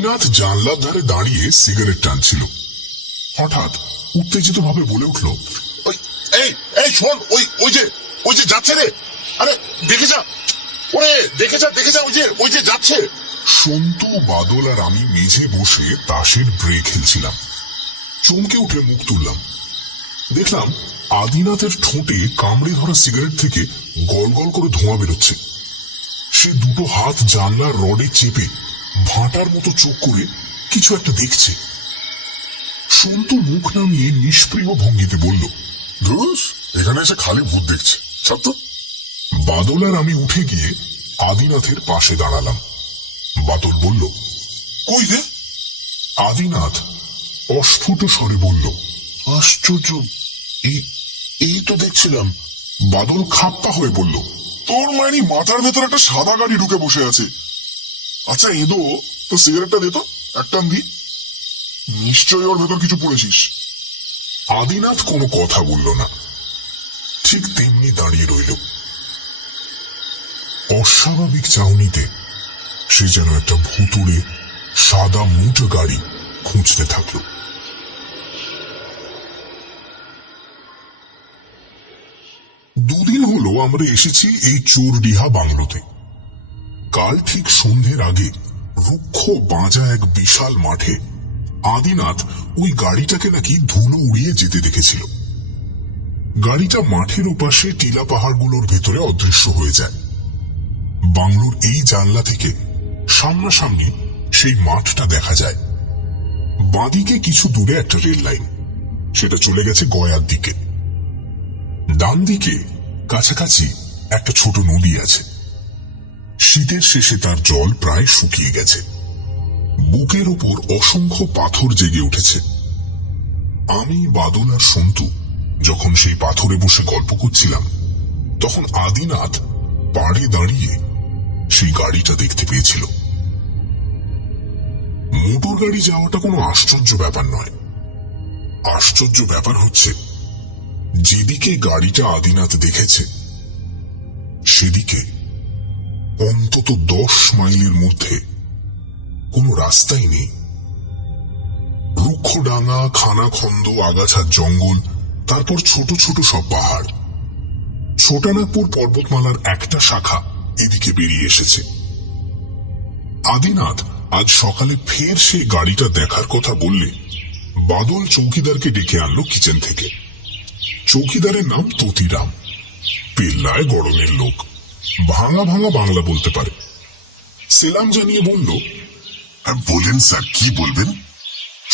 আদিনাথ জানলার ধারে দাঁড়িয়ে সিগারেট টানছিল। হঠাৎ উত্তেজিত ভাবে বলে উঠল, এই শোন, ওই যে যাচ্ছে রে, আরে দেখে যা, ওরে দেখে যা, ওই যে যাচ্ছে। সন্তু, বাদল আর আমি মেঝে বসে তাসের ব্রেক খেলছিলাম। চমকে উঠে মুখ তুললাম। দেখলাম আদিনাথের ঠোঁটে কামড়ে ধরা সিগারেট থেকে গল গল করে ধোঁয়া বেরোচ্ছে। সে দুটো হাত জানলার রডে চেপে ভাঁটার মতো চোখ করে কিছু একটা দেখছে। সন্তু মুখ নামিয়ে নিষ্প্রিয় ভঙ্গিতে বলল, ধুস, এখানে এসে খালি ভূত দেখছে, ছাত্র। বাদল আর আমি উঠে গিয়ে আদিনাথের পাশে দাঁড়ালাম। বাদল বলল, কই রে? আদিনাথ অস্ফুট স্বরে বলল, আশ্চর্য, এই তো দেখছিলাম। বাদল খাপ্পা হয়ে বলল, তোর মায়েরই মাথার ভেতর একটা সাদা গাড়ি ঢুকে বসে আছে। আচ্ছা এদো, তো সিগারেটটা দে তো, একটা দি। নিশ্চয়ই ওর ভেতর কিছু পড়েছিস। আদিনাথ কোনো কথা বলল না, ঠিক তেমনি দাঁড়িয়ে রইল। অস্বাভাবিক চাউনিতে সে যেন একটা ভুতুড়ে সাদা মুঠ গাড়ি খুঁজতে থাকল। দুদিন হলো আমরা এসেছি এই চোরডিহা বাংলোতে। কাল ঠিক সন্ধ্যের আগে রুক্ষ বাঁজা এক বিশাল মাঠে আদিনাথ ওই গাড়িটাকে নাকি ধুলো উড়িয়ে যেতে দেখেছিল। গাড়িটা মাঠের ওপাশে টিলা পাহাড়গুলোর ভেতরে অদৃশ্য হয়ে যায়। বাংলোর এই জানলা থেকে সামনাসামনি সেই মাঠটা দেখা যায়। বাঁদিকে কিছু দূরে একটা রেল লাইন, সেটা চলে গেছে গয়ার দিকে। ডান দিকে কাছাকাছি একটা ছোট নদী আছে। শীতের শেষে তার জল প্রায় শুকিয়ে গেছে। বুকের উপর অসংখ্য পাথর জেগে উঠেছে। আমি, বাদল আর সন্তু যখন সেই পাথরে বসে গল্প করছিলাম, তখন আদিনাথ পাড়ে দাঁড়িয়ে সেই গাড়িটা দেখতে পেয়েছিল। মোটর গাড়ি যাওয়াটা কোনো আশ্চর্য ব্যাপার নয়। আশ্চর্য ব্যাপার হচ্ছে যেদিকে গাড়িটা আদিনাথ দেখেছে সেদিকে অন্তত 10 মাইলের মধ্যে কোনো রাস্তাই নেই। রুক্ষডাঙ্গা, খানাখন্দ, আগাছার জঙ্গল, তারপর ছোট ছোট সব পাহাড়। ছোটানাগপুর পর্বতমালার একটা শাখা এদিকে বেরিয়ে এসেছে। আদিনাথ আজ সকালে ফের সে গাড়িটা দেখার কথা বললে বাদল চৌকিদারকে ডেকে আনলো কিচেন থেকে। চৌকিদারের নাম ততিরাম, পেল্লায় গরমের লোক, ভাঙা ভাঙা বাংলা বলতে পারে। সেলাম জানিয়ে বলল, বলেন স্যার, কি বলবেন?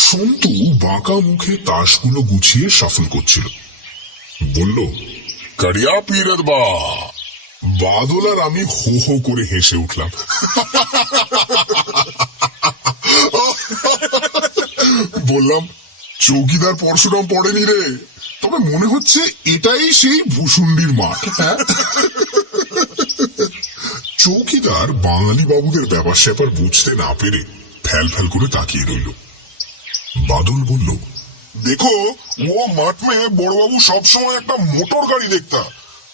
সন্তু বাঁকা মুখে তাসগুলো গুছিয়ে শাফল করছিল। বলল, কারিয়া পীরত বা। বাদল আর আমি হো হো করে হেসে উঠলাম। বললাম, চৌকিদার পরশুরাম পড়েনি রে, তবে মনে হচ্ছে এটাই সেই ভূসুন্ডির মাঠ। চৌকিদার বাঙালি বাবুদের ব্যাপার স্যাপার বুঝতে না পেরে ফ্যাল ফ্যাল করে তাকিয়ে রইল। বাদল বলল, দেখো, ও মাঠ মে বড়বাবু সবসময় একটা মোটর গাড়ি দেখতা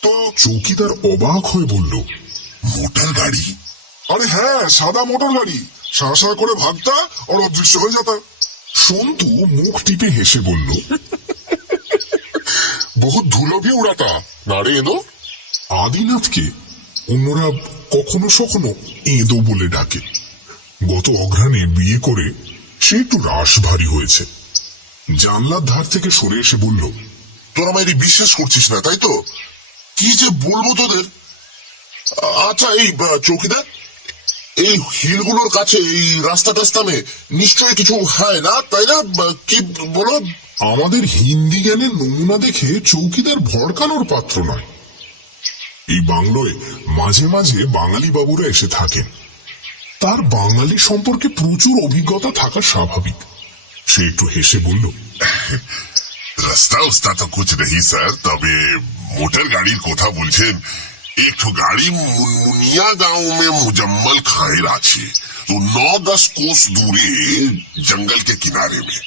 তো। চৌকিদার অবাক হয়ে বলল, মোটর গাড়ি? আরে হ্যাঁ, সাদা মোটর গাড়ি, সাঁ সাঁ করে ভাগতা আর অদৃশ্য হয়ে যেতা। সন্তু মুখ টিপে হেসে বলল, বহুত ধুলো ভি উড়াতা না রে এদো। আদিনাথকে অন্যরা কখনো সখনো এঁদো বলে ডাকে। গত অঘ্রাণে বিয়ে করে সে একটু রাশ ভারী হয়েছে। জানলার ধার থেকে সরে এসে বলল, তোরা আমায় বিশ্বাস করছিস না তাই তো? কি যে বলবো তোদের। আচ্ছা এই চৌকিদার, এই হিলগুলোর কাছে এই রাস্তা টাস্তামে নিশ্চয়ই কিছু হয় না, তাই না? কি বলো? আমাদের হিন্দি জ্ঞানের নমুনা দেখে চৌকিদার ভড়কানোর পাত্র নয়। এই বাংলোয় মাঝে মাঝে বাঙালি বাবুরা এসে থাকেন। তার বাঙালি সম্পর্কে প্রচুর অভিজ্ঞতা থাকা স্বাভাবিক। সে একটু হেসে বলল, রাস্তা উস্তা তো কুছ নেই স্যার, তবে মোটর গাড়ির কথা বলছেন। একটু গাড়ি মুনমুনিয়া গাঁव में मुजम्मल खायर আছে, तो 9-10 कोस दूरे जंगल के किनारे में।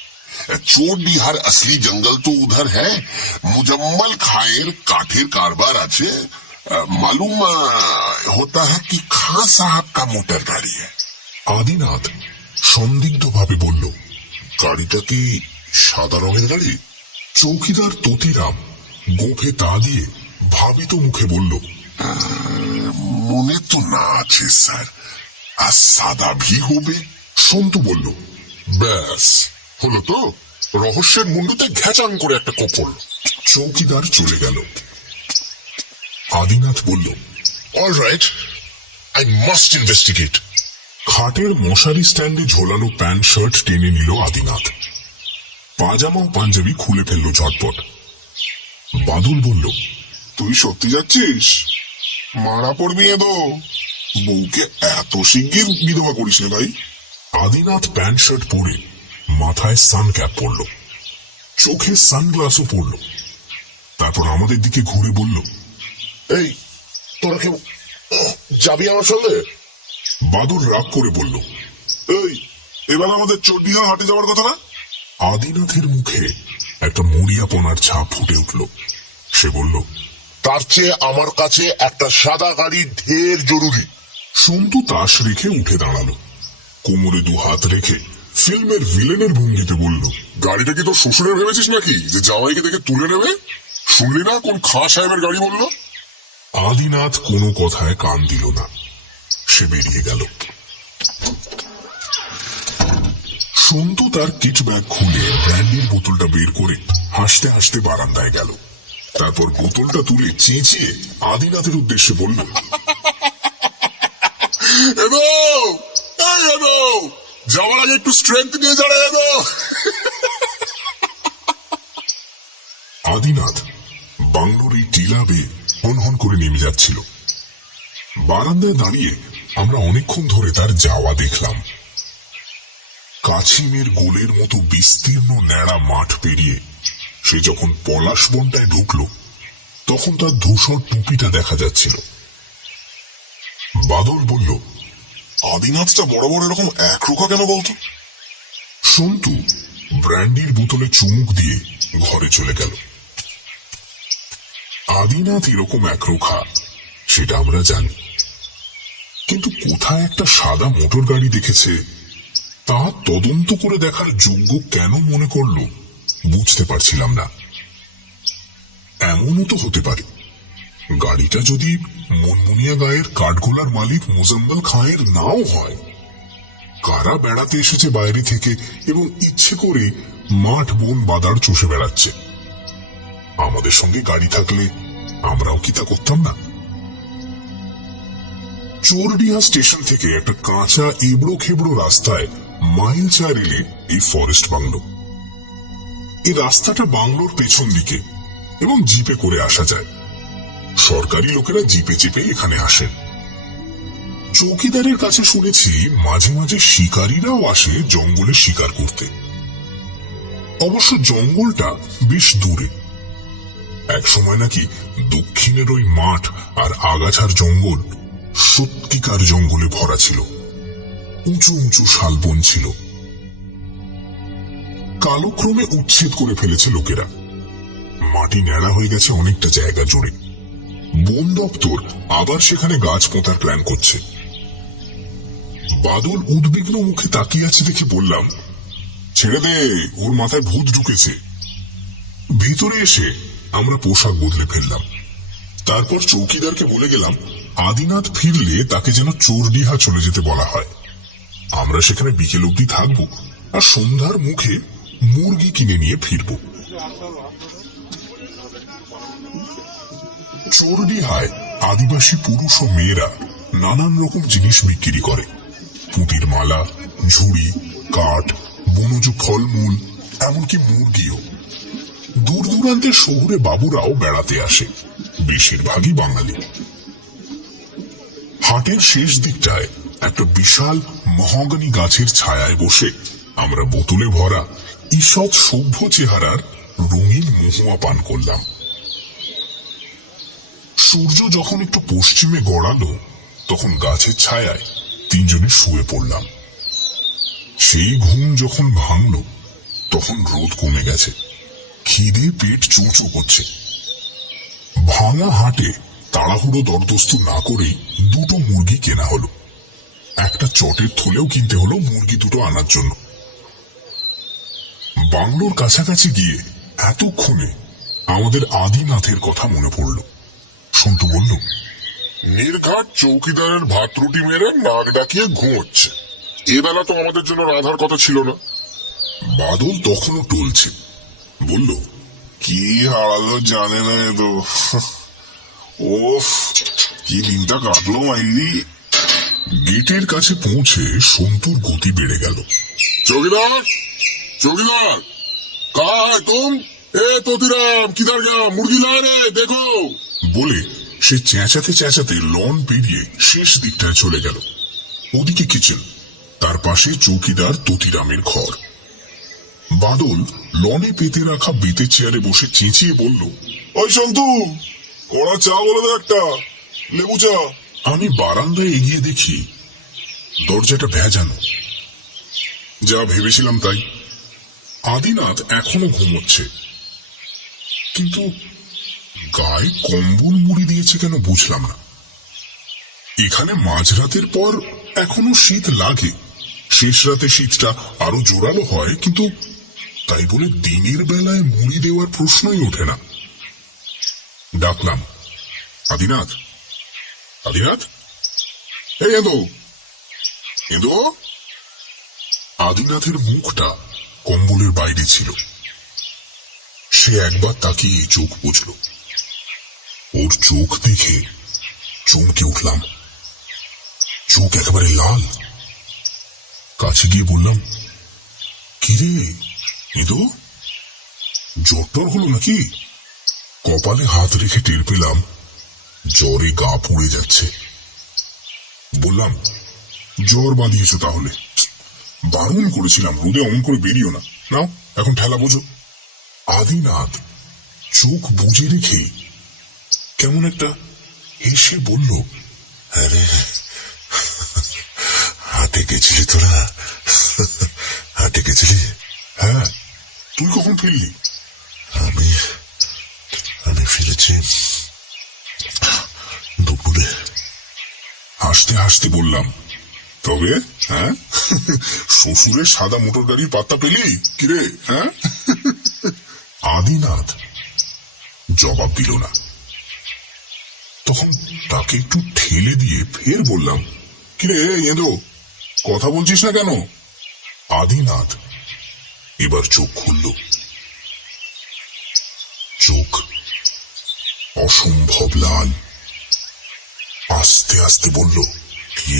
चोरडिहार असली जंगल तो उधर है। मुजम्मल खायर काठेर कारबार আছে। मालूम होता है कि खां साहब का मोटर गाड़ी है। आदिनाथ সন্দিগ্ধভাবে বলল, গাড়িটা কি সাদা রঙের গাড়ি? চৌকিদার ততিরাম গোফে তা দিয়ে ভাবিত মুখে বলল, মনে তো না আছে স্যার, আর সাদা ভি হবে। সন্তু বলল, ব্যাস হলো তো, রহস্যের মুন্ডুতে ঘ্যাচাং করে একটা কপল। চৌকিদার চলে গেল। আদিনাথ বলল, all right, I must investigate. খাটের মশারি স্ট্যান্ডে ঝোলানো প্যান্ট শার্ট টেনে নিল আদিনাথ। পাজামা ও পাঞ্জাবি খুলে ফেললো ঝটপট। বাদল বলল, তুই সত্যি যাচ্ছিস? মারা পড়বি এদো, বউকে এত শিগগির বিধবা করিস না ভাই। আদিনাথ প্যান্ট শার্ট পরে মাথায় সান ক্যাপ পরল, চোখে সানগ্লাসও পরল। তারপর আমাদের দিকে ঘুরে বলল, এই তোরা কেউ যাবি আমার সঙ্গে? বাদল রাগ করে বলল, এই এবার আমাদের চটিয়া হাটে যাওয়ার কথা না? আদিনাথের মুখে একটা মরিয়াপনার ছাপ ফুটে উঠল। সে বলল, তার চেয়ে আমার কাছে একটা সাদা গাড়ি ঢের জরুরি। সন্তু তাস রেখে উঠে দাঁড়ালো, কোমরে দু হাত রেখে ফিল্মের ভিলেনের ভঙ্গিতে বলল, গাড়িটা কি তোর শ্বশুরের ভেবেছিস নাকি যে জামাইকে দেখে তুলে নেবে? শুনলি না কোন খাঁ সাহেবের গাড়ি বললো? আদিনাথ কোনো কথায় কান দিল না, সে বেরিয়ে গেল। সন্তু তার কিট ব্যাগ খুলে ব্র্যান্ডির বোতলটা বের করে হাসতে হাসতে বারান্দায় গেল। তারপর বোতলটা তুলে চেঁচিয়ে আদিনাথের উদ্দেশ্যে বলল, এদো, এই এদো, যাওয়ার আগে একটু স্ট্রেংথ নিয়ে যারা এদো। আদিনাথ বাংলোর এই টিলা বেয়ে হন হন করে নেমে যাচ্ছিল। বারান্দায় দাঁড়িয়ে আমরা অনেকক্ষণ ধরে তার যাওয়া দেখলাম। কাছিমের গোলের মতো বিস্তীর্ণ ন্যাড়া মাঠ পেরিয়ে সে যখন পলাশ বনটায় ঢুকল, তখন তার ধূসর টুপিটা দেখা যাচ্ছিল। বাদল বলল, আদিনাথটা বড় বড় এরকম একরোখা কেন বলতো? সন্তু ব্র্যান্ডির বোতলে চুমুক দিয়ে ঘরে চলে গেল। আদিনাথ এরকম একরোখা সেটা আমরা জানি, কিন্তু কোথায় একটা সাদা মোটর গাড়ি দেখেছে তা তদন্ত করে দেখার যোগ্য কেন মনে করলো বুঝতে পারছিলাম না। এমনও তো হতে পারে গাড়িটা যদি মনমুনিয়া গায়ের কাঠগোলার মালিক মোজাম্মেল খাঁয়ের নাও হয়। কারা বেড়াতে এসেছে বাইরে থেকে এবং ইচ্ছে করে মাঠ বন বাদার চষে বেড়াচ্ছে। আমাদের সঙ্গে গাড়ি থাকলে আমরাও কি তা করতাম না? চোরডিহা স্টেশন থেকে একটা কাঁচা এবড়ো খেবড়ো রাস্তায় মাইল 4 এলে এই ফরেস্ট বাংলো। এই রাস্তাটা বাংলোর পেছন দিকে এবং জিপে করে আসা যায়। সরকারি লোকেরা জিপে চেপে এখানে আসেন। চৌকিদারের কাছে শুনেছি মাঝে মাঝে শিকারীরাও আসে জঙ্গলে শিকার করতে। অবশ্য জঙ্গলটা বেশ দূরে। এক সময় নাকি দক্ষিণের ওই মাঠ আর আগাছার জঙ্গল সত্যিকার জঙ্গলে ভরা ছিল। উঁচু উঁচু শালবন ছিল। কালক্রমে উচ্ছেদ করে ফেলেছে লোকেরা। মাটি ন্যাড়া হয়ে গেছে অনেকটা জায়গা জুড়ে। বন দপ্তর আবার সেখানে গাছ পোঁতার প্ল্যান করছে। বাদল উদ্বিগ্ন মুখে তাকিয়ে আছে দেখে বললাম, ছেড়ে দে, ওর মাথায় ভূত ঢুকেছে। ভিতরে এসে আমরা পোশাক বদলে ফেললাম। তারপর চৌকিদারকে বলে গেলাম আদিনাথ ফিরলে তাকে যেন চোরডিহা চলে যেতে বলা হয়। আমরা সেখানে বিকেল অবধি থাকবো আর সন্ধ্যার মুখে মুরগি কিনে নিয়ে ফিরব। চোরডিহায় আদিবাসী পুরুষ ও মেয়েরা নানান রকম জিনিস বিক্রি করে। পুঁতির মালা, ঝুড়ি, কাঠ, বনজ ফলমূল, এমনকি মুরগিও। দূর দূরান্তের শহুরে বাবুরাও বেড়াতে আসে, বেশিরভাগই বাঙালি। হাটের শেষ দিকটায় একটা বিশাল মহাগনি গাছের ছায়ায় বসে আমরা বোতলে ভরা ঈষৎ সভ্য চেহারার রঙিন মহুয়া পান করলাম। সূর্য যখন একটু পশ্চিমে গড়ালো, তখন গাছের ছায়ায় তিনজনে শুয়ে পড়লাম। সেই ঘুম যখন ভাঙল, তখন রোদ কমে গেছে। খিদে পেট চোঁচো করছে। ভাঙা হাটে তাড়াহুড়ো দরদস্তুর না করেই দুটো মুরগি কেনা হলো। একটা চটের থলেও কিনতে হলো মুরগি দুটো আনার জন্য। বাংলোর কাছাকাছি গিয়ে এতক্ষণে আমাদের আদিনাথের কথা মনে পড়ল। সন্তু বলল, নির্ঘাট চৌকিদারের ভাত রুটি মেরে নাক ডাকিয়ে ঘুমোচ্ছে। এবেলা তো আমাদের জন্য রাধার কথা ছিল না। বাদল তখনও টলছে, বলল, কি হারালো জানে না এ তো। ওফ, কি দিনটা কাটলো মাইরি। গেটের কাছে পৌঁছে সন্তুর গতি বেড়ে গেল। চৌকিদার, চৌকিদার, কায় তুম? এ তোতিরাম কিধার গয়া? মুরগি লা রে, দেখো। বলে সে চেঁচাতে চেঁচাতে লন পেরিয়ে শেষ দিকটায় চলে গেল। ওদিকে কিচেন, তার পাশে চৌকিদার ততিরামের ঘর। বাদল লনে পেতে রাখা বেতের চেয়ারে বসে চেঁচিয়ে বলল, ওই সন্তু, ওরা চা বলে দে একটা, লেবু চা। আমি বারান্দায় এগিয়ে দেখি দরজাটা ভেজানো। যা ভেবেছিলাম তাই, আদিনাথ এখনো ঘুমোচ্ছে, কিন্তু গায়ে কম্বল মুড়ি দিয়েছে কেন বুঝলাম না। এখানে মাঝরাতের পর এখনো শীত লাগে, শেষ রাতে শীতটা আরো জোরালো হয়, কিন্তু তাই বলে দিনের বেলায় মুড়ি দেওয়ার প্রশ্নই ওঠে না। ডাকলাম, আদিনাথ, আদিনাথ, এই এঁদো, এঁদো। আদিনাথের মুখটা কম্বলের বাইরে ছিল। সে একবার তাকিয়ে চোখ বুঝল। ওর চোখ দেখে চমকে উঠলাম। চোখ একেবারে লাল। কাছে গিয়ে বললাম, কিরে এঁদো, জ্বর হলো নাকি? কপালে হাত রেখে টের পেলাম জ্বরে গা পুড়ে যাচ্ছে। বললাম, জ্বর বাঁধিয়েছ তাহলে? বারণ করেছিলাম রোদে অমন করে বেরিও না। নাও এখন ঠেলা বোঝো। আদিনাথ চোখ বুজে রেখে কেমন একটা হেসে বলল, আরে হাটে গেছিলি তোরা? হাটে গেছিলি? হ্যাঁ, তুই কখন ফিরলি? আমি ফিরেছি দুপুরে। হাসতে হাসতে বললাম, তবে হ্যাঁ, শ্বশুরের সাদা মোটর গাড়ির পাত্তা পেলি কিরে? হ্যাঁ। আদিনাথ জবাব দিল না। তখন তাকে একটু ঠেলে দিয়ে ফের বললাম, কিরে এঁদো, কথা বলছিস না কেন? আদিনাথ এবার চোখ খুলল। চোখ অসম্ভব লাল। আস্তে আস্তে বলল, কি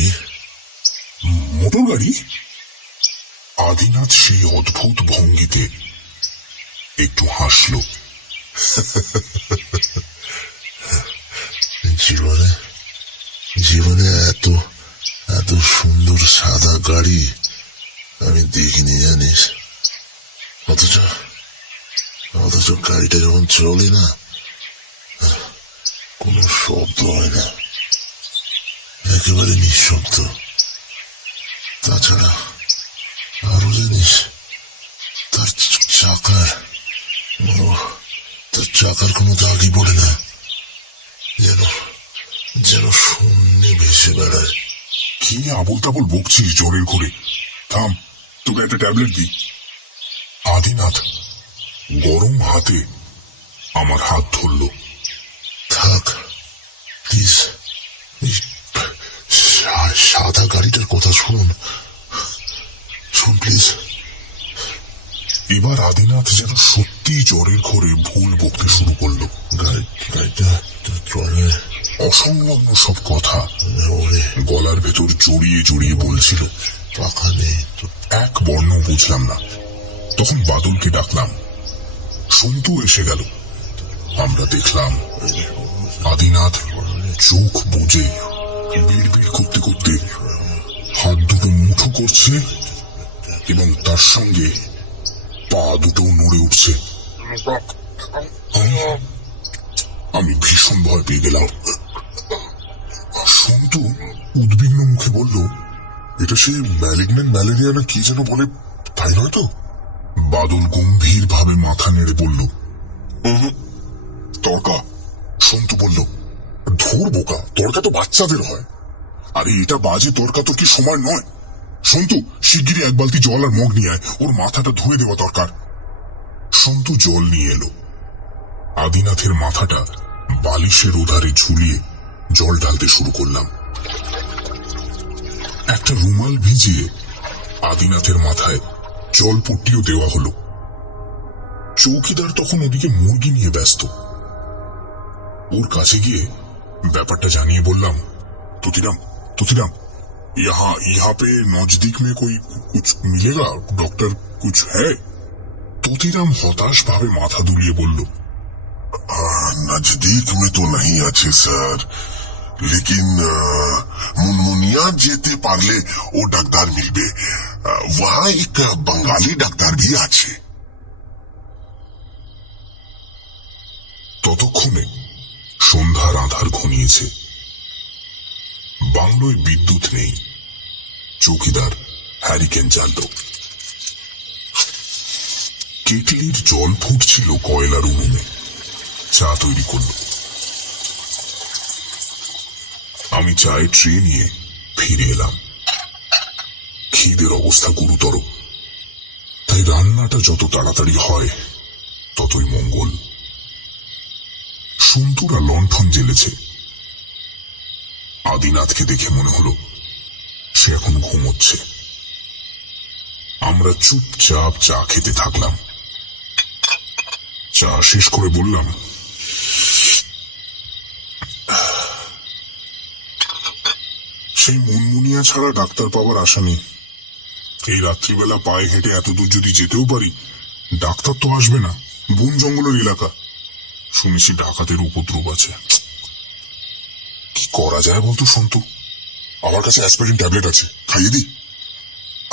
মোটর গাড়ি? আদিনাথ সেই অদ্ভুত ভঙ্গিতে একটু হাসল। জীবনে এত সুন্দর সাদা গাড়ি আমি দেখিনি জানিস। অথচ গাড়িটা যখন চলে না, কোনো শব্দ হয় না, একেবারে নিঃশব্দ। তাছাড়া আরো জানিস, তার চাকার কোনো দাগই পড়ে না, যেন শূন্যে ভেসে বেড়ায়। কি আবল তাবল বকছিস জ্বরের ঘরে? থাম, তোকে একটা ট্যাবলেট দিই। আদিনাথ গরম হাতে আমার হাত ধরল। থাক প্লিজ, সাদা গাড়িটার কথা শুন প্লিজ। এবার আদিনাথ যেন সত্যি জ্বরের ঘরে ভুল বকতে শুরু করল। গাড়িটা অসংলগ্ন সব কথা গলার ভেতর জড়িয়ে জড়িয়ে বলছিল। পাখা নেই, এক বর্ণ বুঝলাম না। তখন বাদলকে ডাকলাম। সন্তু এসে গেল। আমরা দেখলাম আদিনাথ চোখ বুজে বিড়বিড় করতে করতে হাত দুটো মুঠো করছে এবং তার সঙ্গে পা দুটো নড়ে উঠছে। আমি ভীষণ ভয় পেয়ে গেলাম। সন্তু উদ্বিগ্ন মুখে বলল, এটা সেই ম্যালিগন্যান্ট ম্যালেরিয়া না কি যেন বলে, তাই নয় তো? বাদল গম্ভীর ভাবে মাথা নেড়ে বলল, তর্কা। সন্তু বলল, ধুর বোকা, তর্কা তো বাচ্চাদের হয়। আরে এটা বাজে তর্কাতর্কি সময় নয়। সন্তু, শিগগিরই এক বালতি জল আর মগ নিয়ে আয়, ওর মাথাটা ধুয়ে দেওয়া দরকার। সন্তু জল নিয়ে এলো। আদিনাথের মাথাটা বালিশের ওধারে ঝুলিয়ে জল ঢালতে শুরু করলাম। একটা রুমাল ভিজিয়ে আদিনাথের মাথায় জলপট্টিও দেওয়া হলো। চৌকিদার তখন ওদিকে মুরগি নিয়ে ব্যস্ত। ওর কাছে গিয়ে ব্যাপারটা জানিয়ে বললাম, তোতিরাম তোতিরাম, यहाँ पे नजदीक में कोई कुछ मिलेगा? डॉक्टर कुछ है? তোতিরাম হতাশ ভাবে মাথা দুলিয়ে বলল, नजदीक में तो नहीं अच्छे सर, लेकिन मुनमुनिया जेते पारले ओ डाक्तार मिलबे। वहां एक बंगाली डाक्तार भी আছে। ততক্ষণে সন্ধ্যার আঁধার ঘনিয়েছে। বাংলোয় বিদ্যুৎ নেই। চৌকিদার হ্যারিকেন জ্বালল। কেটলির জল ফুটছিল কয়লার উনুনে। চা তৈরি করল। আমি চায়ের ট্রে নিয়ে ফিরে এলাম। খিদের অবস্থা গুরুতর, তাই রান্নাটা যত তাড়াতাড়ি হয় ততই মঙ্গল। সন্তুরা লণ্ঠন জ্বেলেছে। আদিনাথকে দেখে মনে হলো সে এখন ঘুমোচ্ছে। আমরা চুপচাপ চা খেতে থাকলাম। চা শেষ করে বললাম, সেই মুনমুনিয়া ছাড়া ডাক্তার পাওয়ার আশা নেই। এই রাত্রিবেলা পায়ে হেঁটে এত দূর যদি যেতেও পারি, ডাক্তার তো আসবে না। বন জঙ্গলের এলাকা, শুনেছি ডাকাতের উপদ্রব আছে। কি করা যায় বলতো সন্তু? আমার কাছে অ্যাসপিরিন ট্যাবলেট আছে, খাইয়ে দি।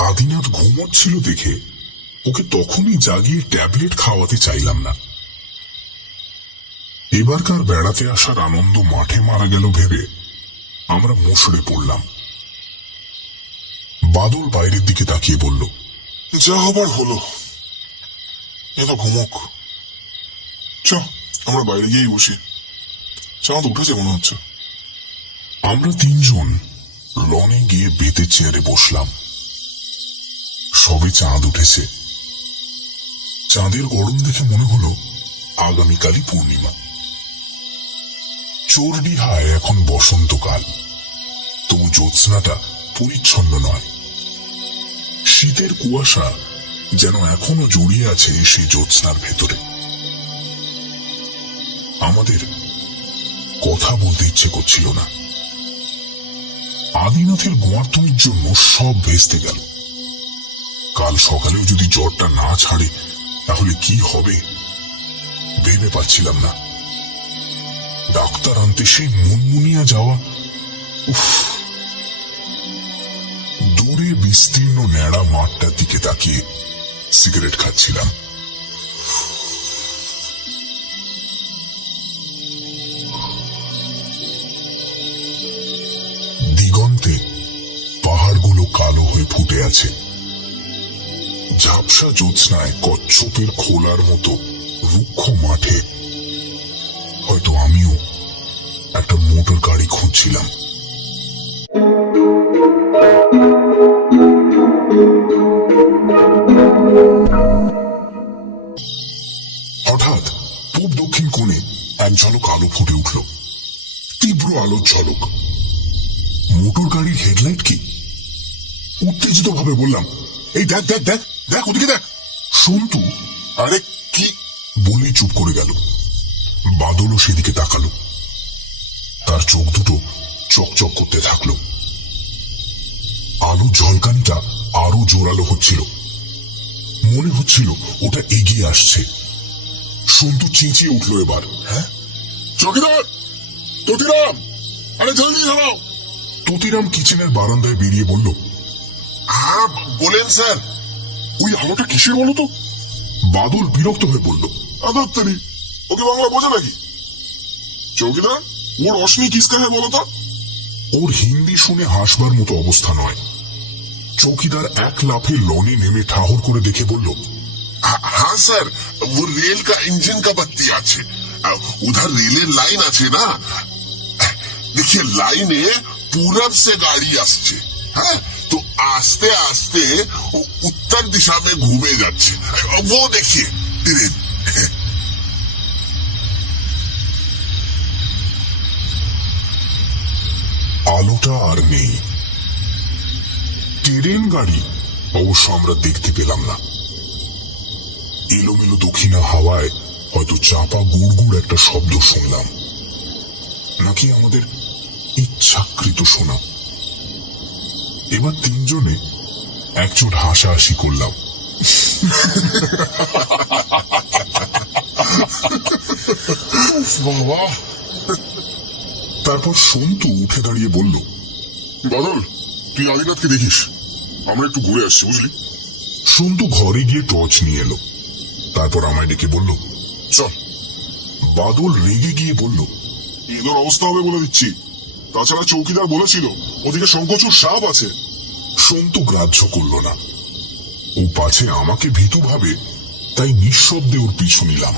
আদিনাথ ঘুমোচ্ছিল দেখে ওকে তখনই জাগিয়ে ট্যাবলেট খাওয়াতে চাইলাম না। এবারকার বেড়াতে আসার আনন্দ মাঠে মারা গেল ভেবে আমরা মোষড়ে পড়লাম। বাদল বাইরের দিকে তাকিয়ে বলল, যা হবার হলো, এ তো ঘুমক। চ, আমরা বাইরে গিয়েই বসি। চাঁদ উঠেছে মনে হচ্ছে। আমরা তিনজন লনে গিয়ে বেতের চেয়ারে বসলাম। সবে চাঁদ উঠেছে। চাঁদের গরম দেখে মনে হলো আগামীকালই পূর্ণিমা। চোরডিহায় এখন বসন্তকাল, তবু জ্যোৎস্নাটা পরিচ্ছন্ন নয়। শীতের কুয়াশা যেন এখনো জড়িয়ে আছে সেই জ্যোৎস্নার ভেতরে। আমাদের কথা বলতে ইচ্ছে করছিল না। আদিনাথের গোয়ার্তনির জন্য সব ভেস্তে গেল। কাল সকালেও যদি জ্বরটা না ছাড়ে তাহলে কি হবে ভেবে পাচ্ছিলাম না। ডাক্তার আনতে সেই মুনমুনিয়া যাওয়া, উফ। দূরে বিস্তীর্ণ ন্যাড়া মাঠটার দিকে তাকিয়ে সিগারেট খাচ্ছিলাম। দিগন্তে পাহাড়গুলো কালো হয়ে ফুটে আছে। ঝাপসা জ্যোৎস্নায় কচ্ছপের খোলার মতো রুক্ষ মাঠে হয়তো আমিও একটা মোটর গাড়ি খুঁজছিলাম। হঠাৎ পূব দক্ষিণ কোণে এক ঝলক আলো ফুটে উঠল। তীব্র আলোর ঝলক। মোটর গাড়ির হেডলাইট কি? উত্তেজিত ভাবে বললাম, এই দেখ দেখ দেখ দেখ, ওদিকে দেখ। সন্তু আরে কি বলেই চুপ করে গেল। বাদলও সেদিকে তাকালো। তার চোখ দুটো চকচক করতে থাকলো। আলো ঝলকানিটা আরো জোরালো হচ্ছিল। মনে হচ্ছিল ওটা এগিয়ে আসছে। সন্তু চেঁচিয়ে উঠলো এবার, হ্যাঁ? চৌকিদার, তোতিরাম, আরে জলদি ধরাও। তোতিরাম কিচেনের বারান্দায় বেরিয়ে বলল, হ্যাঁ বলেন স্যার। ওই আলোটা কিসের বলো তো? বাদল বিরক্ত হয়ে বলল, আদাত্তারি, ওকে বাংলা বোঝে নাকি? চৌকিদার, ওর রশনি কিসকা হ্যাঁ বলো তো? ওর হিন্দি শুনে হাসবার মতো অবস্থা নয়। চৌকিদার এক লাফে লনে নেমে ঠাহর করে দেখে বলল, हाँ सर, वो रेल का इंजन का बत्ती আছে। उधर रेलेर लाइन আছে না? देखिए लाइने पूरब से गाड़ी আসছে হ্যাঁ তো আস্তে আস্তে ও উত্তর দিশা में घूमे যাচ্ছে वो देखिए ट्रेन আলোটা আর নেই। ট্রেন গাড়ি অবশ্য আমরা দেখতে পেলাম না। এলোমেলো দক্ষিণা হাওয়ায় হয়তো চাপা গুড়গুড় একটা শব্দ শুনলাম, নাকি আমাদের ইচ্ছাকৃত শোনা। এবার তিনজনে একচোট হাসাহাসি করলাম। বাবা, তারপর সন্তু উঠে দাঁড়িয়ে বলল, বাদল তুই আদিনাথকে দেখিস, আমরা একটু ঘুরে আসছি বুঝলি। সন্তু ঘরে গিয়ে টর্চ নিয়ে এলো, তারপর আমায় ডেকে বলল, চল। বাদল রেগে গিয়ে বলল, ঈদের অবস্থা হবে বলে দিচ্ছি, তাছাড়া চৌকিদার বলেছিল ওদিকে শঙ্কচুর সাপ আছে। সন্তু গ্রাহ্য করল না। ও পাছে আমাকে ভীতু ভাবে, তাই নিঃশব্দে ওর পিছু নিলাম।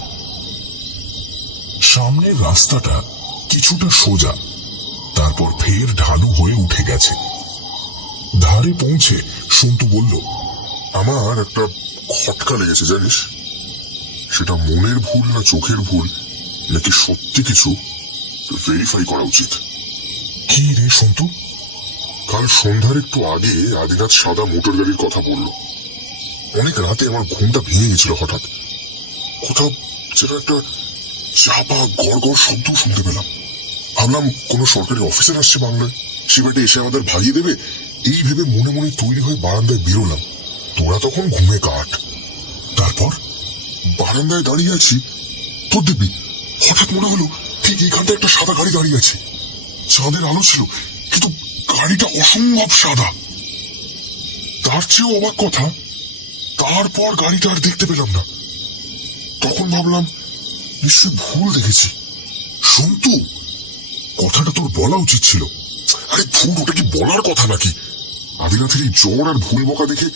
সামনের রাস্তাটা কিছুটা সোজা, তারপর ফের ঢালু হয়ে উঠে গেছে। ধারে পৌঁছে সন্তু বলল, আমার একটা খটকা লেগেছে জানিস, সেটা মনের ভুল না চোখের ভুল নাকি সত্যি কিছু ভেরিফাই করা উচিত। কি রে সন্তু? কাল সন্ধ্যার একটু আগে আদিনাথ সাদা মোটর গাড়ির কথা বলল। অনেক রাতে আমার ঘুমটা ভেঙে গেছিল হঠাৎ। কোথাও যেন একটা চাপা গড় গড় শব্দ শুনতে পেলাম। ভাবলাম কোনো সরকারি অফিসার আসছে বাংলায়, সে বাড়িতে এসে আমাদের ভাগিয়ে দেবে, এই ভেবে মনে মনে তৈরি হয়ে বারান্দায় বেরোলাম। তোরা তখন ঘুমে কাট। তারপর বারান্দায় দাঁড়িয়ে আছি, তোর দেখবি হঠাৎ মনে হলো ঠিক এইখানটা একটা সাদা গাড়ি দাঁড়িয়ে আছে। চাঁদের আলো ছিল, কিন্তু গাড়িটা অসম্ভব সাদা। তার চেয়েও অবাক কথা, তারপর গাড়িটা আর দেখতে পেলাম না। তখন ভাবলাম নিশ্চয় ভুল দেখেছি। সন্তু, কথাটা তোর বলা উচিত ছিল। আরে ভুল, ওটা কি বলার কথা নাকি? আদিনাথের এই জ্বর আর ভুল বকা দেখে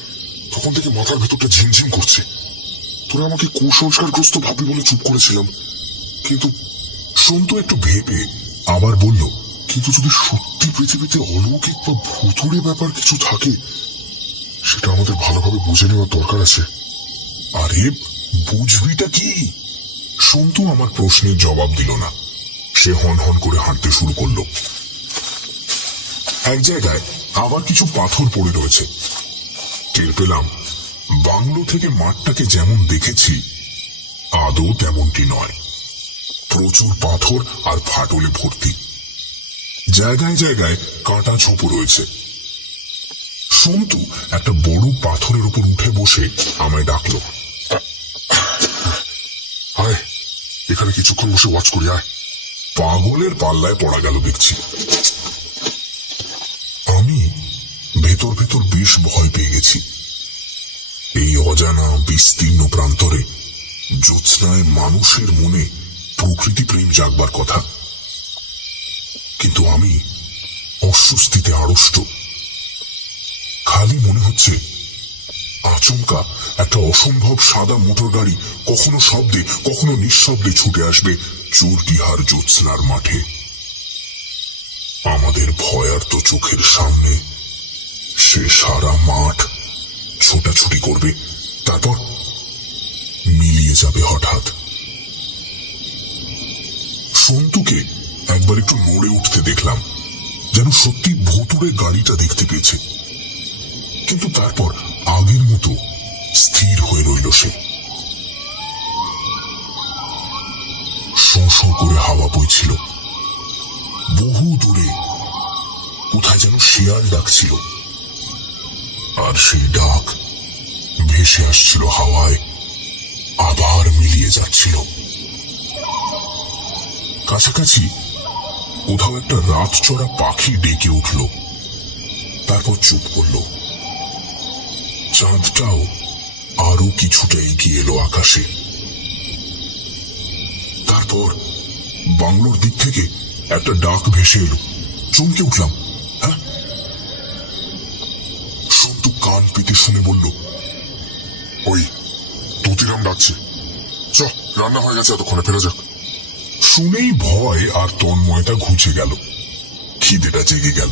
তখন থেকে মাথার ভেতরটা ঝিমঝিম করছে। তোরা আমাকে কুসংস্কারগ্রস্ত ভাববি বলে চুপ করেছিলাম, কিন্তু সন্তু একটু ভেবে আবার বলল, কিন্তু যদি সত্যি পৃথিবীতে অলৌকিক বা ভুতুড়ে ব্যাপার কিছু থাকে, সেটা আমাদের ভালোভাবে বুঝে নেওয়ার দরকার আছে। আরে বুঝবিটা কি? সন্তু আমার প্রশ্নের জবাব দিল না। সে হন হন করে হাঁটতে শুরু করলো। এক জায়গায় আবার কিছু পাথর পড়ে রয়েছে। টের পেলাম বাংলো থেকে মাঠটাকে যেমন দেখেছি আদৌ তেমনটি নয়। প্রচুর পাথর আর ফাটলে ভর্তি। জায়গায় জায়গায় কাঁটা ঝোপো রয়েছে। সন্তু একটা বড় পাথরের উপর উঠে বসে আমায় ডাকলো, আয় এখানে কিছুক্ষণ বসে ওয়াচ করি আয়। পাগলের পাল্লায় পড়া গেল দেখছি। আমি ভেতর ভেতর বেশ ভয় পেয়ে গেছি। এই অজানা বিস্তীর্ণ প্রান্তরে জ্যোৎস্নায় মানুষের মনে প্রকৃতি প্রেম জাগবার কথা, কিন্তু আমি অস্বস্তিতে আড়ষ্ট। খালি মনে হচ্ছে আচমকা একটা অসম্ভব সাদা মোটর গাড়ি কখনো শব্দে কখনো নিঃশব্দে ছুটে আসবে চোরডিহার জ্যোৎস্নার মাঠে। আমাদের ভয়ার্ত চোখের সামনে সে সারা মাঠ ছোটাছুটি করবে, তারপর মিলিয়ে যাবে হঠাৎ। সন্তুকে একবার একটু নড়ে উঠতে দেখলাম, যেন সত্যি ভুতুড়ে গাড়িটা দেখতে পেয়েছে, কিন্তু তারপর আগের মতো স্থির হয়ে রইল সে। শোঁ শোঁ করে হাওয়া বইছিল। বহু দূরে কোথায় যেন শিয়াল ডাকছিল, আর সেই ডাক ভেসে আসছিল হাওয়ায়, আবার মিলিয়ে যাচ্ছিল। কাছাকাছি কোথাও একটা রাত চড়া পাখি ডেকে উঠল, তারপর চুপ করল। চাঁদটাও আরো কিছুটা এগিয়ে এলো আকাশে। তারপর বাংলোর দিক থেকে একটা ডাক ভেসে এলো। চমকে উঠলাম। হ্যাঁ, সন্তু কান পেতে শুনে বলল, ওই তুতিরাম ডাকছে, চ রান্না হয়ে গেছে, এতক্ষণে ফেরা যাক। শুনেই ভয় আর তন্ময়টা ঘুচে গেল। খিদেটা জেগে গেল।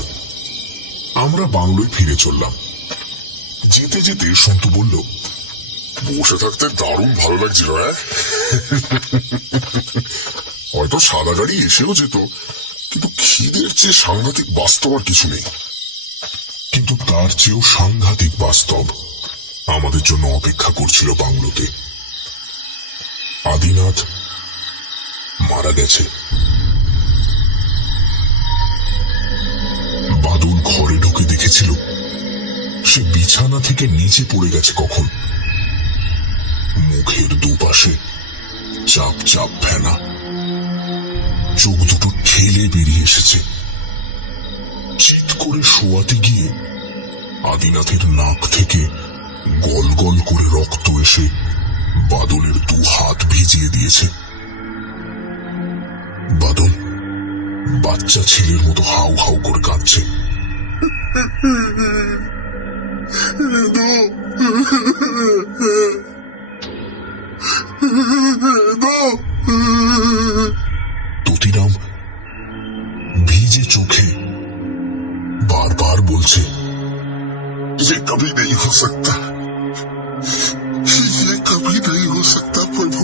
আমরা বাংলোয় ফিরে চললাম। যেতে যেতে সন্তু বলল, বসে থাকতে দারুণ ভালো লাগছিল। হয়তো সাদা গাড়ি এসেও যেত, কিন্তু খিদের চেয়ে সাংঘাতিক বাস্তব আর কিছু নেই। কিন্তু তার চেয়েও সাংঘাতিক বাস্তব আমাদের জন্য অপেক্ষা করছিল বাংলোতে। আদিনাথ মারা গেছে। বাদল ঘরে ঢুকে দেখেছিল সে বিছানা থেকে নিচে পড়ে গেছে কখন। মুখের দুপাশে চাপ চাপ ফেনা, চোখ দুটো ঠেলে বেরিয়ে এসেছে। চিৎ করে শোয়াতে গিয়ে আদিনাথের নাক থেকে গল গল করে রক্ত এসে বাদলের 2 হাত ভিজিয়ে দিয়েছে। বাদল বাচ্চা ছেলের মতো হাউ হাউ করে কাঁদছে। ততিরাম ভিজে চোখে বারবার বলছে, ये कभी नहीं हो सकता, ये कभी नहीं हो सकता प्रभु।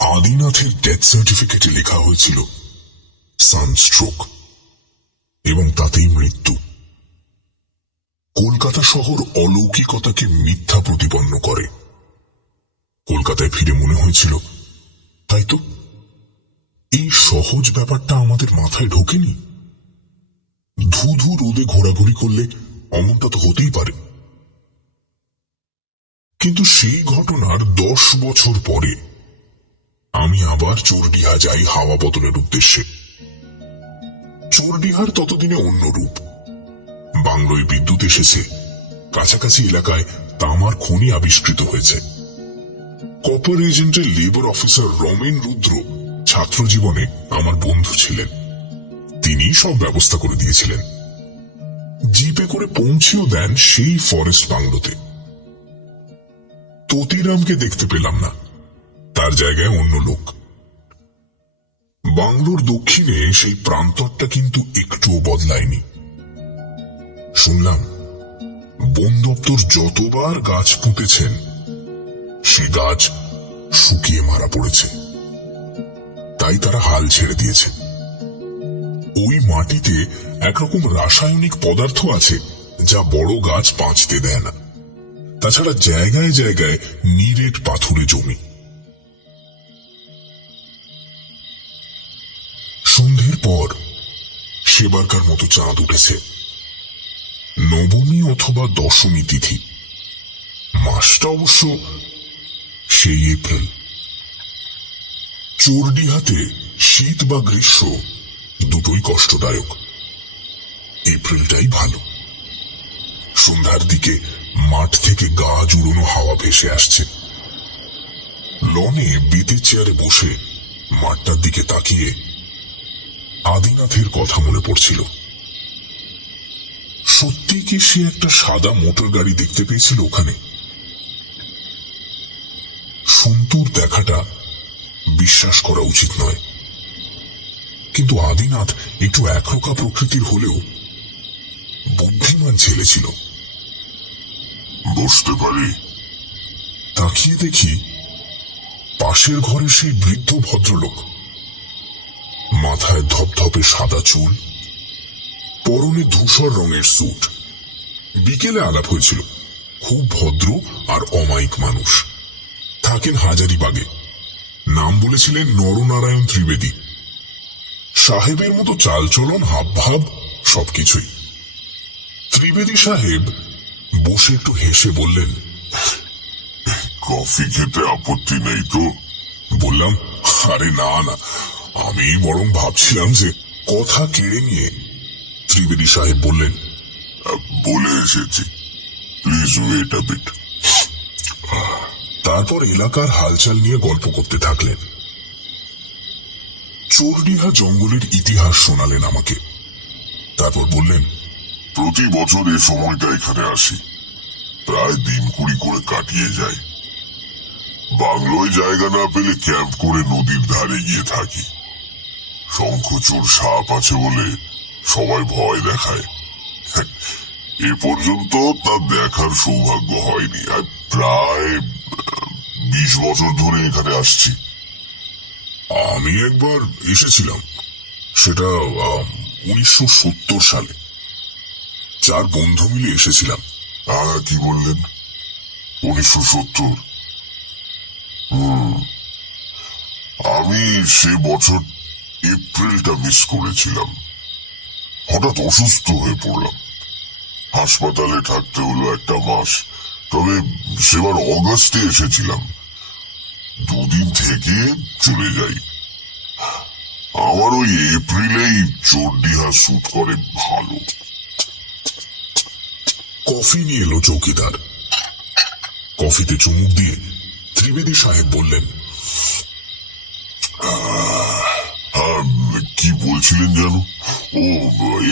আদিনাথের ডেথ সার্টিফিকেটে লেখা হয়েছিল সানস্ট্রোক, এবং তাতেই মৃত্যু। কলকাতা শহর অলৌকিকতাকে মিথ্যা প্রতিপন্ন করে। কলকাতায় ফিরে মনে হয়েছিল, তাই তো এই সহজ ব্যাপারটা আমাদের মাথায় ঢোকেনি। ধুধু রোদে ঘোরাঘুরি করলে অমনটা তো হতেই পারে। কিন্তু সেই ঘটনার 10 বছর পরে আমি আবার চোরডিহা যাই হাওয়া বদলের উদ্দেশ্যে। চোরডিহার ততদিনে অন্য রূপ। বাংলোয় বিদ্যুৎ এসেছে, কাছাকাছি এলাকায় তামার খনি আবিষ্কৃত হয়েছে। কপার এজেন্টের লেবার অফিসার রমেন রুদ্র ছাত্র জীবনে আমার বন্ধু ছিলেন। তিনি সব ব্যবস্থা করে দিয়েছিলেন। জিপে করে পৌঁছেও দেন সেই ফরেস্ট বাংলোতে। ততিরামকে দেখতে পেলাম না, তার জায়গায় অন্য লোক। বাংলোর দক্ষিণে সেই প্রান্তরটা কিন্তু একটুও বদলায়নি। শুনলাম বন দপ্তর যতবার গাছ পুঁতেছেন সে গাছ শুকিয়ে মারা পড়েছে, তাই তারা হাল ছেড়ে দিয়েছে। ওই মাটিতে একরকম রাসায়নিক পদার্থ আছে যা বড় গাছ বাঁচতে দেয় না। তাছাড়া জায়গায় জায়গায় নিরেট পাথুরে জমি। সন্ধ্যের পর সেবারকার মতো চাঁদ উঠেছে। নবমী অথবা দশমী তিথি। মাসটা অবশ্য সেই এপ্রিল। চোরডিহাতে শীত বা গ্রীষ্ম দুটোই কষ্টদায়ক। এপ্রিলটাই ভালো। সন্ধ্যার দিকে মাঠ থেকে গা জুড়োনো হাওয়া ভেসে আসছে। লনে বেতের চেয়ারে বসে মাঠটার দিকে তাকিয়ে আদিনাথের কথা মনে পড়ছিল। সত্যি কি সে একটা সাদা মোটর গাড়ি দেখতে পেয়েছিল ওখানে? সন্তুর দেখাটা বিশ্বাস করা উচিত নয়, কিন্তু আদিনাথ একটু একরোকা প্রকৃতির হলেও বুদ্ধিমান ছেলে ছিল। বসতে পারি? তাকিয়ে দেখি পাশের ঘরে সেই বৃদ্ধ ভদ্রলোক। মাথায় ধপধপে সাদা চুল, পরনে ধূসর রঙের স্যুট। বিকেলে আলাপ হয়েছিল। খুব ভদ্র আর অমায়িক মানুষ। থাকেন হাজারিবাগে। নাম বলেছিলেন নরনারায়ণ ত্রিবেদী। সাহেবের মতো চালচলন, হাবভাব সবকিছুই। ত্রিবেদী সাহেব বসে একটু হেসে বললেন, কফি খেতে আপত্তি নেই তো? বললাম, আরে না না, আমি বরং ভাবছিলাম যে। কথা কেড়ে নিয়ে ত্রিবেদী সাহেব বললেন, বলে এসেছি, প্লিজ ওয়েট আ বিট। তারপর এলাকার হালচাল নিয়ে গল্প করতে থাকলেন। চোরডিহা জঙ্গলের ইতিহাস শোনালেন আমাকে। তারপর বললেন, প্রতি বছর এ সময়টা এখানে আসি, প্রায় দিন 20 করে কাটিয়ে যায়। বাংলোয় জায়গা না পেলে ক্যাম্প করে নদীর ধারে গিয়ে থাকি। শঙ্খচূড় সাপ আছে বলে সবাই ভয় দেখায়। এ পর্যন্ত তা দেখার সৌভাগ্য হয়নি। আর প্রায় 20 বছর ধরে এখানে আসছি। আমি একবার এসেছিলাম, সেটা 1970 সালে। 4 বন্ধু মিলে এসেছিলাম। কি বললেন? 1970? আমি সে বছর এপ্রিলটা মিস করেছিলাম। হঠাৎ অসুস্থ হয়ে পড়লাম, হাসপাতালে থাকতে হলো 1 মাস। তবে সেবার অগাস্টে এসেছিলাম, 2 দিন থেকে চলে যাই। আমার ওই এপ্রিলেই চোরডিহা স্যুট করে ভালো। কফি নিয়ে এলো চৌকিদার। কফিতে চুমুক দিয়ে ত্রিবেদী সাহেব বললেন, কি বলছিলেন যেন? ও,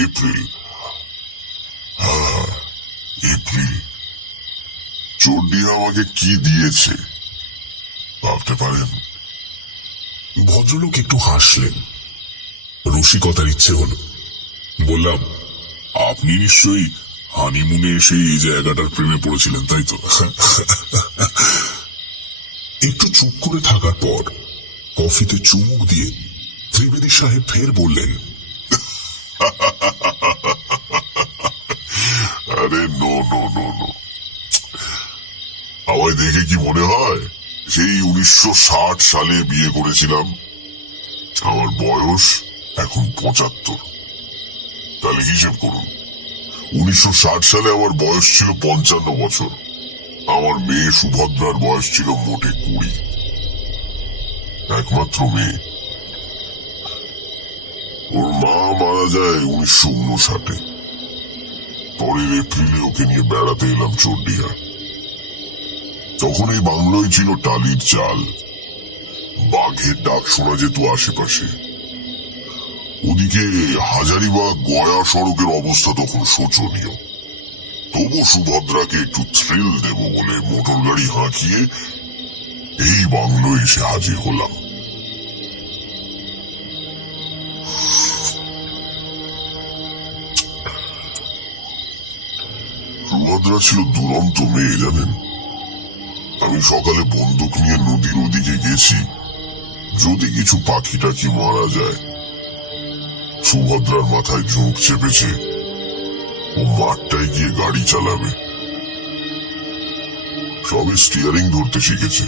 এপ্রিল। এপ্রিল। চোরডিহা আমাকে কি দিয়েছে ভাবতে পারেন? ভদ্রলোক একটু হাসলেন। রসিকতার ইচ্ছে হলো। বললাম, আপনি নিশ্চয়ই হানিমুনে এসে এই জায়গাটার প্রেমে পড়েছিলেন, তাই তো? একটু চুপ করে থাকার পর কফিতে চুমুক দিয়ে ত্রিবেদী সাহেব ফের বললেন, আরে নো নো নো নো, আমায় দেখে কি মনে হয় সেই 1960 সালে বিয়ে করেছিলাম? আমার বয়স এখন 75। তাহলে হিসেব করুন, 1960 সালে আমার বয়স ছিল 55 বছর। আমার মেয়ে সুভদ্রার বয়স ছিল মোটে 20। একমাত্র মেয়ে। ওর মা মারা যায় 1959। পরের এপ্রিলে ওকে নিয়ে বেড়াতে এলাম চোরডিহা। তখন এই বাংলোয় ছিল টালির চাল, বাঘের ডাক শোনা যেত আশেপাশে। ওদিকে হাজারিবাগ গয়া সড়কের অবস্থা তখন শোচনীয়। তবু সুভদ্রাকে একটু থ্রিল দেব বলে মোটর গাড়ি হাঁকিয়ে এই বাংলোয় এসে হাজির হলাম। সুভদ্রা ছিল দুরন্ত মেয়ে, জানেন। আমি সকালে বন্দুক নিয়ে নদীর ওদিকে গেছি, যদি কিছু পাখি টাকি মারা যায়। সুভদ্রার মাথায় ঝুঁক চেপেছে, ও মাঠটায় গিয়ে গাড়ি চালাবে। সবে স্টিয়ারিং ধরতে শিখেছে,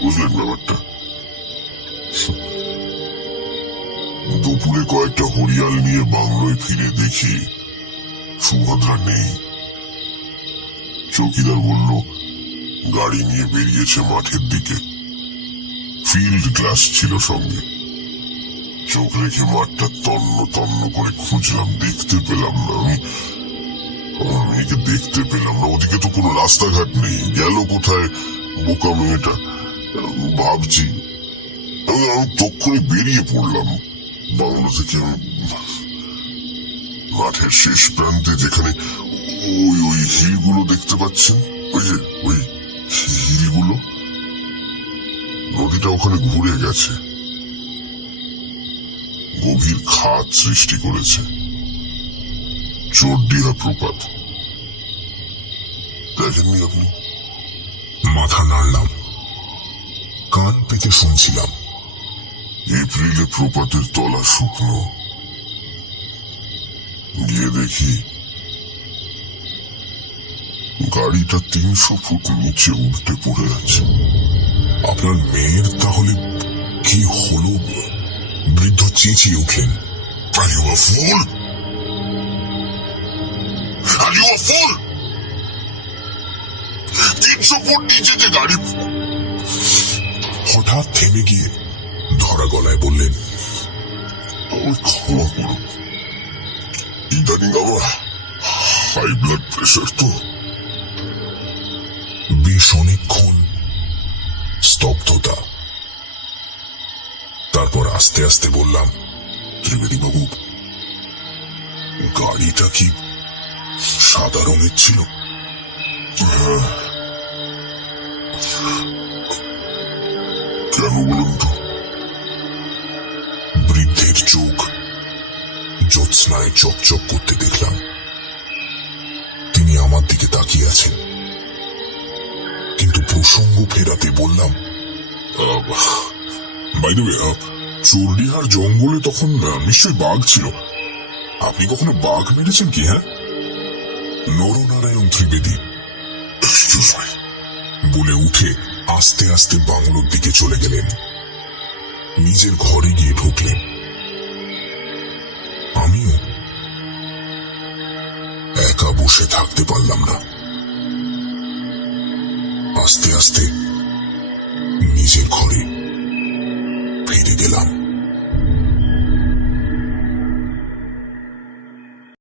বুঝলেন ব্যাপারটা? দুপুরে কয়েকটা হরিয়াল নিয়ে বাংলোয় ফিরে দেখি সুভদ্রা নেই। চৌকিদার বলল গাড়ি নিয়ে বেরিয়েছে মাঠের দিকে। ফিল্ড গ্লাস ছিল সঙ্গে। চোখ রেখে মাঠটা তন্ন তন্ন করে খুঁজলাম, দেখতে পেলাম না। আমি আমার মেয়েকে দেখতে পেলাম না। ওদিকে তো কোনো রাস্তাঘাট নেই, গেল কোথায় বোকা মেয়েটা ভাবছি। আমি তক্ষুনি বেরিয়ে পড়লাম বাংলো থেকে। মাঠের শেষ প্রান্তে যেখানে ওই হিলগুলো দেখতে পাচ্ছেন, ওই হিলগুলো, নদীটা ওখানে ঘুরে গেছে, গভীর খাদ সৃষ্টি করেছে। চোরডিহা প্রপাত। দেখেননি আপনি? মাথা নাড়লাম, কান পেতে শুনছিলাম। এপ্রিলে প্রপাতের তলা শুকনো। গিয়ে দেখি গাড়িটা 300 ফুট নিচে উল্টে পড়ে আছে। আপনার মেয়ের তাহলে কি হলো? বৃদ্ধ চেঁচিয়ে উঠলেন, Are you a fool? Are you a fool? 300 foot নিচে যে গাড়ি। হঠাৎ থেমে গিয়ে ধরা গলায় বললেন, আমায় ক্ষমা করুন, ইদানিং আমার হাই ব্লাড প্রেশার তো। বেশ অনেকক্ষণ স্তব্ধতা। তারপর আস্তে আস্তে বললাম, ত্রিবেদী বাবু, গাড়িটা কি সাদা রঙের ছিল? কেন বলুন তো? বৃদ্ধের চোখ জ্যোৎস্নায় চকচক করতে দেখলাম। তিনি আমার দিকে তাকিয়ে আছেন, কিন্তু প্রসঙ্গ ফেরাতে বললাম, বাই দ্য ওয়ে, চোরডিহার জঙ্গলে তখন নিশ্চয়ই বাঘ ছিল। আপনি কখনো বাঘ মেরেছেন কি? হ্যাঁ? নরনারায়ণ ত্রিবেদী এক্সকিউজ মি, বলে উঠে আস্তে আস্তে বাংলোর দিকে চলে গেলেন। নিজের ঘরে গিয়ে ঢুকলেন। আমিও একা বসে থাকতে পারলাম না। আস্তে আস্তে